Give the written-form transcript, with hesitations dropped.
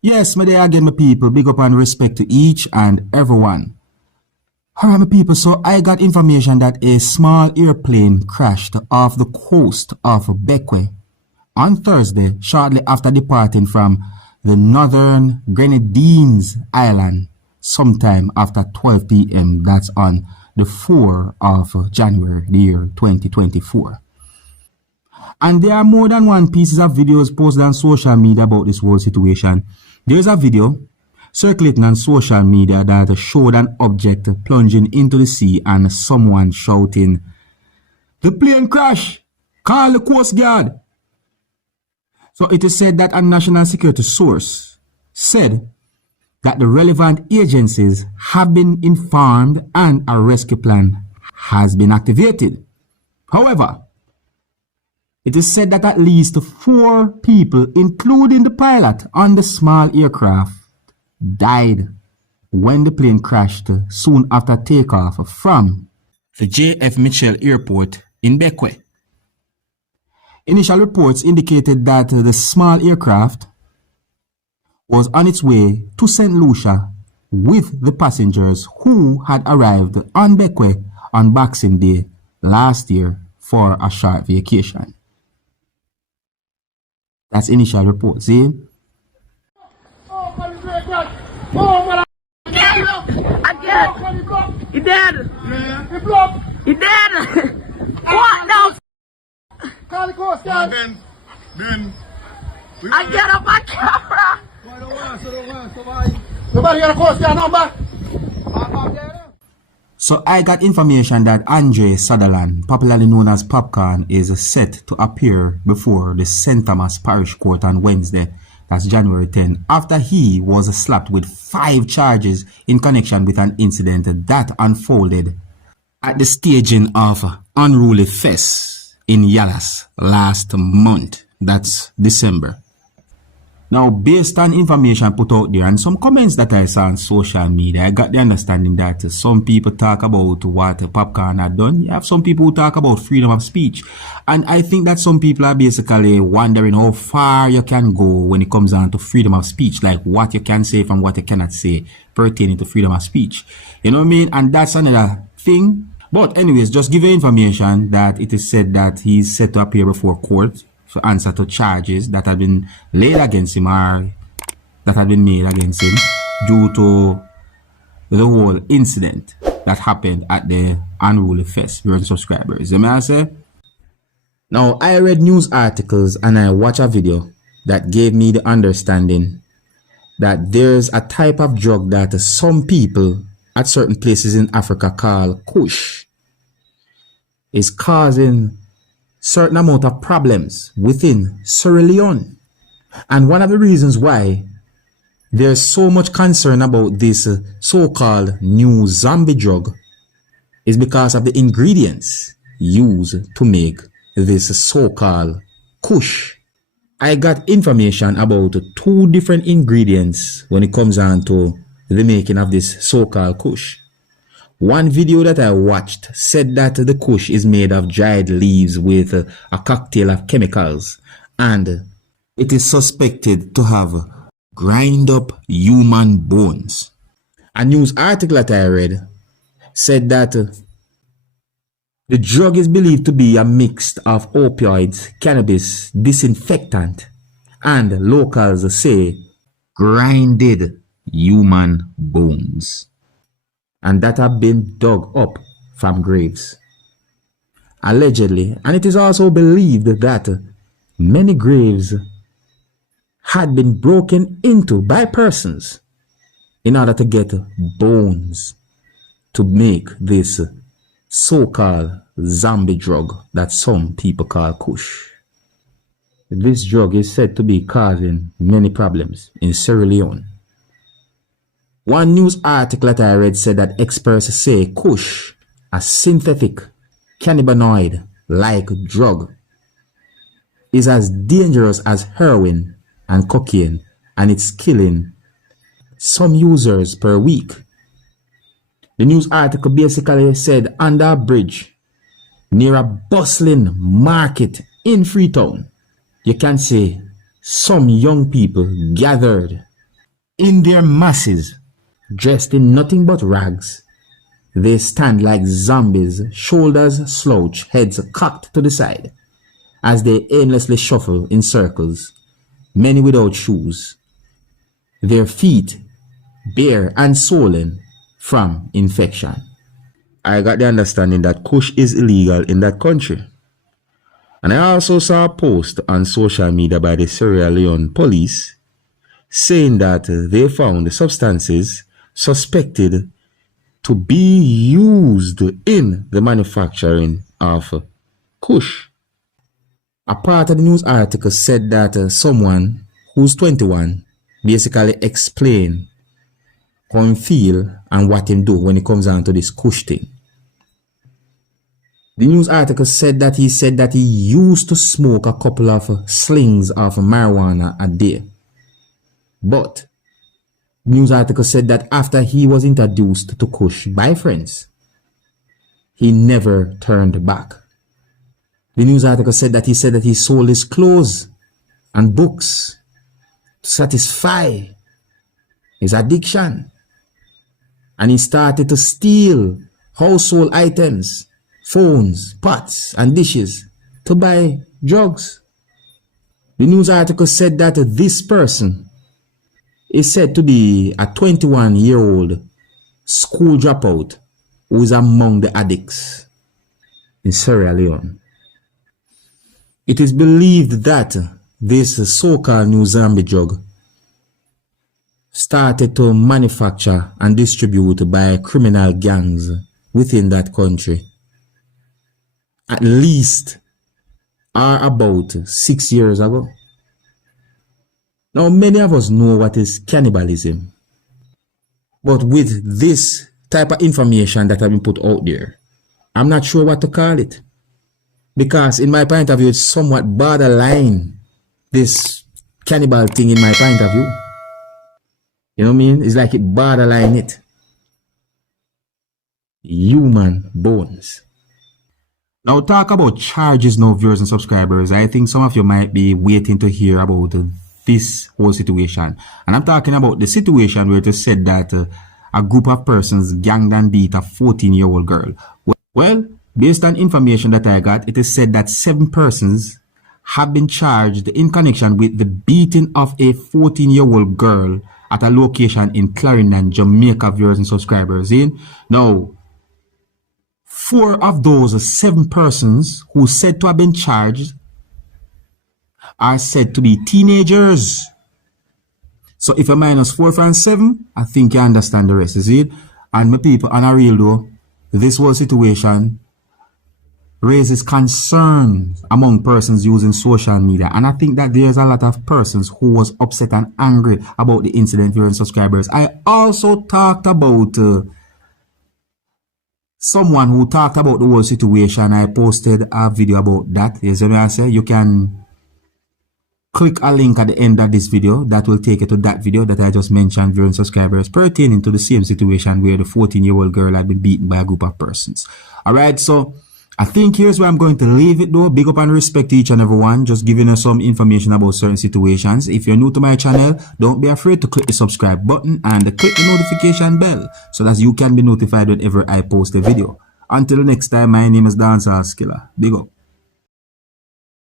Yes, my day again, my people. Big up and respect to each and everyone. Alright, my people, so I got information that a small airplane crashed off the coast of Bekwe on Thursday, shortly after departing from the northern Grenadines Island, sometime after 12 p.m. That's on the 4th of January, the year 2024. And there are more than one pieces of videos posted on social media about this whole situation. There is a video circulating on social media that showed an object plunging into the sea and someone shouting, "The plane crashed! Call the Coast Guard!" So it is said that a national security source said that the relevant agencies have been informed and a rescue plan has been activated. However, it is said that at least 4 people, including the pilot on the small aircraft, died when the plane crashed soon after takeoff from the J.F. Mitchell Airport in Bekwe. Initial reports indicated that the small aircraft was on its way to St. Lucia with the passengers who had arrived on Bekwe on Boxing Day last year for a short vacation. That's initial reports, see? Again! He dead! He dead! What the Call the Coast Guard! Ben! I get up my camera! Somebody got a Coast Guard number? So I got information that Andre Sutherland, popularly known as Popcorn, is set to appear before the St. Thomas Parish Court on Wednesday, that's January 10, after he was slapped with 5 charges in connection with an incident that unfolded at the staging of Unruly Fest in Yalas last month, that's December. Now, based on information put out there and some comments that I saw on social media, I got the understanding that some people talk about what Popcorn had done. You have some people who talk about freedom of speech. And I think that some people are basically wondering how far you can go when it comes down to freedom of speech, like what you can say from what you cannot say pertaining to freedom of speech. You know what I mean? And that's another thing. But anyways, just give you information that it is said that he's set to appear before court to answer to charges that have been laid against him or that have been made against him due to the whole incident that happened at the Unruly Fest. Your subscribers, you know what I say? Now, I read news articles and I watched a video that gave me the understanding that there's a type of drug that some people at certain places in Africa call kush. Is causing certain amount of problems within Sierra Leone. And one of the reasons why there's so much concern about this so-called new zombie drug is because of the ingredients used to make this so-called kush. I got information about 2 different ingredients when it comes down to the making of this so-called kush. One video that I watched said that the kush is made of dried leaves with a cocktail of chemicals, and it is suspected to have grind up human bones. A news article that I read said that the drug is believed to be a mix of opioids, cannabis, disinfectant, and locals say grinded human bones, and that have been dug up from graves. Allegedly, and it is also believed that many graves had been broken into by persons in order to get bones to make this so-called zombie drug that some people call kush. This drug is said to be causing many problems in Sierra Leone. One news article that I read said that experts say kush, a synthetic cannabinoid-like drug, is as dangerous as heroin and cocaine, and it's killing some users per week. The news article basically said under a bridge near a bustling market in Freetown, you can say some young people gathered In their masses, dressed in nothing but rags, they stand like zombies, shoulders slouched, heads cocked to the side, as they aimlessly shuffle in circles, many without shoes, their feet bare and swollen from infection. I got the understanding that Kush is illegal in that country. And I also saw a post on social media by the Sierra Leone police saying that they found substances suspected to be used in the manufacturing of Kush. A part of the news article said that someone who's 21 basically explained how him feel and what him do when it comes down to this Kush thing. The news article said that he used to smoke a couple of slings of marijuana a day. But the news article said that after he was introduced to Kush by friends, he never turned back. The news article said that he sold his clothes and books to satisfy his addiction. And he started to steal household items, phones, pots, and dishes to buy drugs. The news article said that this person is said to be a 21-year-old school dropout who is among the addicts in Sierra Leone. It is believed that this so-called new zombie drug started to manufacture and distribute by criminal gangs within that country at least or about 6 years ago. Now, many of us know what is cannibalism, but with this type of information that have been put out there, I'm not sure what to call it, because in my point of view, it's somewhat borderline, this cannibal thing in my point of view. You know what I mean? It's like it borderline it. Human bones. Now talk about charges now, viewers and subscribers. I think some of you might be waiting to hear about this whole situation. And I'm talking about the situation where it is said that a group of persons ganged and beat a 14-year-old girl. Well, based on information that I got, it is said that 7 persons have been charged in connection with the beating of a 14-year-old girl at a location in Clarendon, Jamaica, viewers and subscribers. Now, 4 of those 7 persons who said to have been charged are said to be teenagers. So if you minus 4 from 7, I think you understand the rest, is it? And my people, on a real though, this whole situation raises concerns among persons using social media, and I think that there's a lot of persons who was upset and angry about the incident, viewers and subscribers. I also talked about someone who talked about the whole situation. I posted a video about that. Yes, I say you can click a link at the end of this video that will take you to that video that I just mentioned, viewers and subscribers, pertaining to the same situation where the 14-year-old girl had been beaten by a group of persons. Alright, so I think here's where I'm going to leave it though. Big up and respect to each and every one. Just giving us some information about certain situations. If you're new to my channel, don't be afraid to click the subscribe button and click the notification bell so that you can be notified whenever I post a video. Until next time, my name is Dancehall Skilla. Big up.